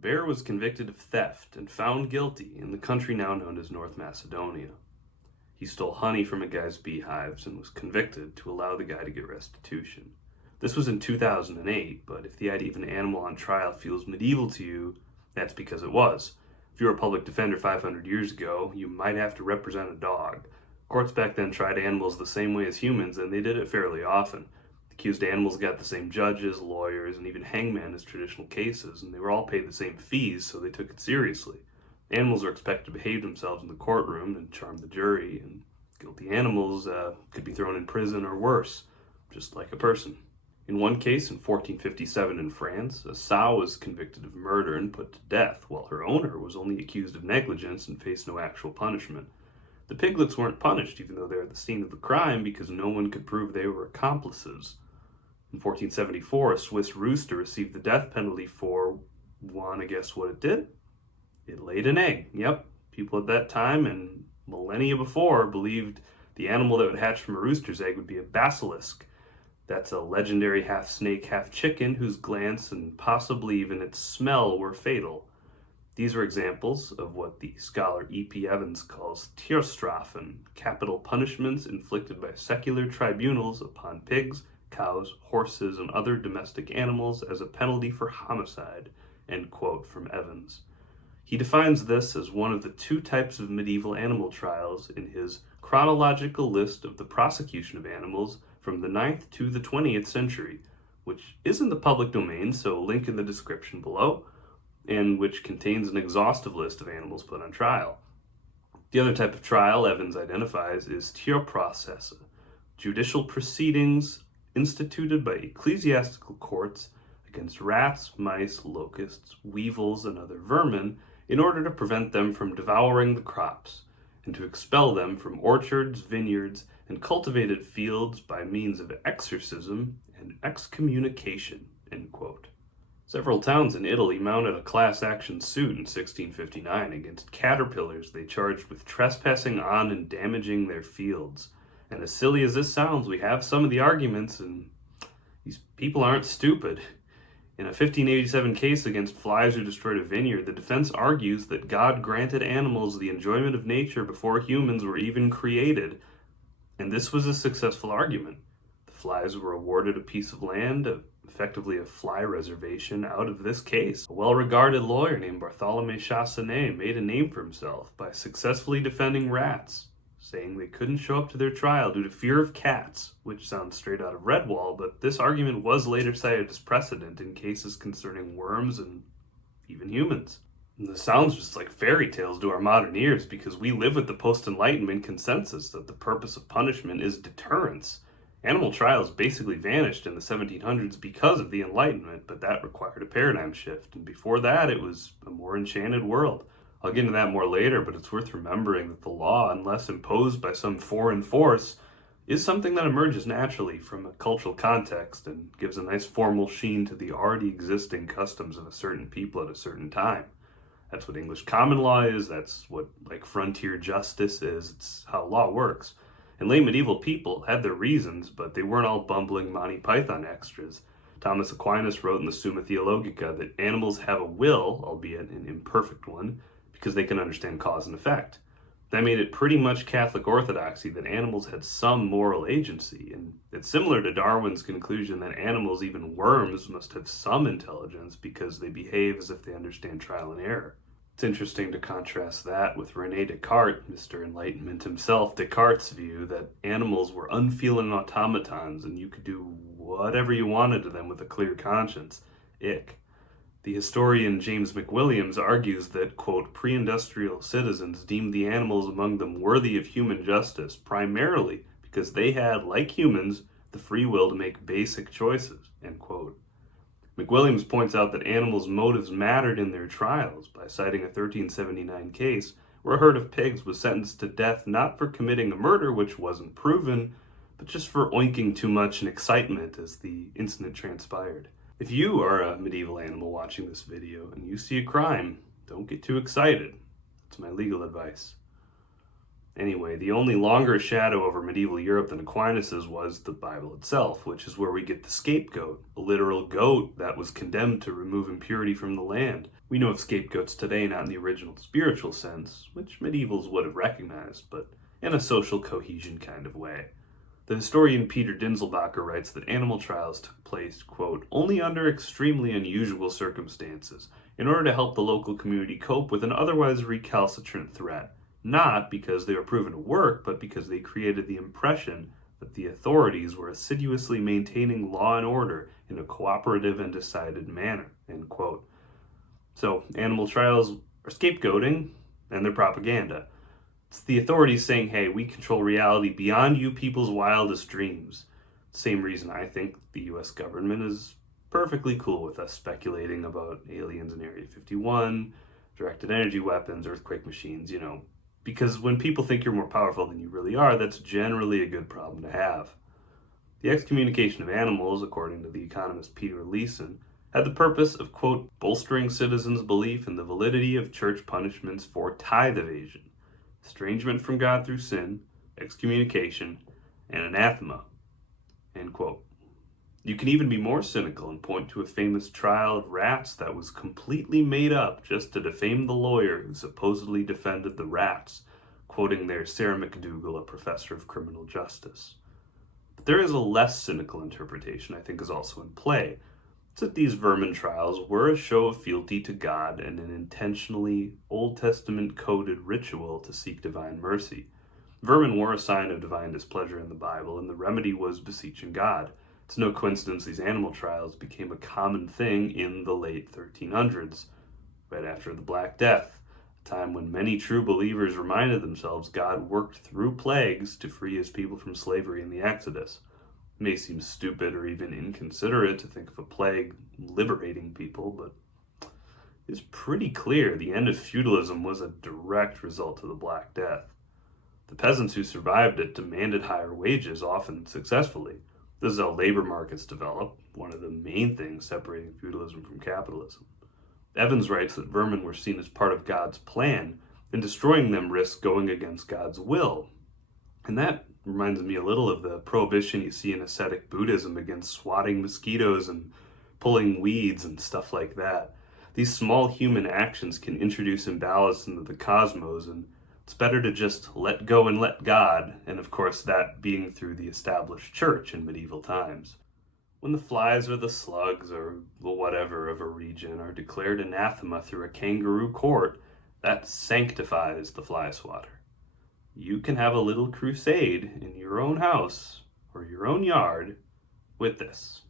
bear was convicted of theft and found guilty in the country now known as North Macedonia. He stole honey from a guy's beehives and was convicted to allow the guy to get restitution. This was in 2008, but if the idea of an animal on trial feels medieval to you, that's because it was. If you were a public defender 500 years ago, you might have to represent a dog. Courts back then tried animals the same way as humans, and they did it fairly often. Accused animals got the same judges, lawyers, and even hangmen as traditional cases, and they were all paid the same fees, so they took it seriously. Animals are expected to behave themselves in the courtroom and charm the jury, and guilty animals could be thrown in prison or worse, just like a person. In one case, in 1457 in France, a sow was convicted of murder and put to death, while her owner was only accused of negligence and faced no actual punishment. The piglets weren't punished, even though they were at the scene of the crime, because no one could prove they were accomplices. In 1474, a Swiss rooster received the death penalty for, wanna guess what it did? It laid an egg. Yep, people at that time and millennia before believed the animal that would hatch from a rooster's egg would be a basilisk. That's a legendary half-snake, half-chicken whose glance and possibly even its smell were fatal. These are examples of what the scholar E.P. Evans calls Tierstrafen, capital punishments inflicted by secular tribunals upon pigs, cows, horses, and other domestic animals as a penalty for homicide, end quote from Evans. He defines this as one of the two types of medieval animal trials in his Chronological List of the Prosecution of Animals from the 9th to the 20th century, which is in the public domain, so link in the description below, and which contains an exhaustive list of animals put on trial. The other type of trial Evans identifies is tierprocesse, judicial proceedings instituted by ecclesiastical courts against rats, mice, locusts, weevils, and other vermin in order to prevent them from devouring the crops and to expel them from orchards, vineyards, and cultivated fields by means of exorcism and excommunication, end quote. Several towns in Italy mounted a class action suit in 1659 against caterpillars they charged with trespassing on and damaging their fields. And as silly as this sounds, we have some of the arguments, and these people aren't stupid. In a 1587 case against flies who destroyed a vineyard, the defense argues that God granted animals the enjoyment of nature before humans were even created. And this was a successful argument. The flies were awarded a piece of land, effectively a fly reservation, out of this case. A well-regarded lawyer named Bartholomew Chassanet made a name for himself by successfully defending rats, saying they couldn't show up to their trial due to fear of cats, which sounds straight out of Redwall, but this argument was later cited as precedent in cases concerning worms and even humans. And this sounds just like fairy tales to our modern ears because we live with the post-Enlightenment consensus that the purpose of punishment is deterrence. Animal trials basically vanished in the 1700s because of the Enlightenment, but that required a paradigm shift, and before that it was a more enchanted world. I'll get into that more later, but it's worth remembering that the law, unless imposed by some foreign force, is something that emerges naturally from a cultural context and gives a nice formal sheen to the already existing customs of a certain people at a certain time. That's what English common law is, that's what frontier justice is, it's how law works. And late medieval people had their reasons, but they weren't all bumbling Monty Python extras. Thomas Aquinas wrote in the Summa Theologica that animals have a will, albeit an imperfect one, because they can understand cause and effect. That made it pretty much Catholic orthodoxy that animals had some moral agency, and it's similar to Darwin's conclusion that animals, even worms, must have some intelligence because they behave as if they understand trial and error. It's interesting to contrast that with René Descartes, Mr. Enlightenment himself, Descartes' view that animals were unfeeling automatons and you could do whatever you wanted to them with a clear conscience. Ick. The historian James McWilliams argues that, quote, pre-industrial citizens deemed the animals among them worthy of human justice, primarily because they had, like humans, the free will to make basic choices, end quote. McWilliams points out that animals' motives mattered in their trials by citing a 1379 case where a herd of pigs was sentenced to death not for committing a murder which wasn't proven, but just for oinking too much in excitement as the incident transpired. If you are a medieval animal watching this video and you see a crime, don't get too excited. It's my legal advice. Anyway, the only longer shadow over medieval Europe than Aquinas's was the Bible itself, which is where we get the scapegoat, a literal goat that was condemned to remove impurity from the land. We know of scapegoats today not in the original spiritual sense, which medievals would have recognized, but in a social cohesion kind of way. The historian Peter Dinzelbacher writes that animal trials took place, quote, only under extremely unusual circumstances, in order to help the local community cope with an otherwise recalcitrant threat, not because they were proven to work, but because they created the impression that the authorities were assiduously maintaining law and order in a cooperative and decided manner, end quote. So, animal trials are scapegoating, and they're propaganda. It's the authorities saying, hey, we control reality beyond you people's wildest dreams. Same reason I think the US government is perfectly cool with us speculating about aliens in Area 51, directed energy weapons, earthquake machines, because when people think you're more powerful than you really are, that's generally a good problem to have. The excommunication of animals, according to the economist Peter Leeson, had the purpose of, quote, bolstering citizens' belief in the validity of church punishments for tithe evasion, estrangement from God through sin, excommunication, and anathema, end quote. You can even be more cynical and point to a famous trial of rats that was completely made up just to defame the lawyer who supposedly defended the rats, quoting there Sarah McDougall, a professor of criminal justice. But there is a less cynical interpretation I think is also in play. It's that these vermin trials were a show of fealty to God and an intentionally Old Testament coded ritual to seek divine mercy. Vermin were a sign of divine displeasure in the Bible, and the remedy was beseeching God. It's no coincidence these animal trials became a common thing in the late 1300s, right after the Black Death, a time when many true believers reminded themselves God worked through plagues to free his people from slavery in the Exodus. It may seem stupid or even inconsiderate to think of a plague liberating people, but it's pretty clear the end of feudalism was a direct result of the Black Death. The peasants who survived it demanded higher wages, often successfully. This is how labor markets develop, one of the main things separating feudalism from capitalism. Evans writes that vermin were seen as part of God's plan, and destroying them risks going against God's will. And that reminds me a little of the prohibition you see in ascetic Buddhism against swatting mosquitoes and pulling weeds and stuff like that. These small human actions can introduce imbalance into the cosmos, and it's better to just let go and let God, and of course that being through the established church in medieval times. When the flies or the slugs or the whatever of a region are declared anathema through a kangaroo court, that sanctifies the fly swatter. You can have a little crusade in your own house or your own yard with this.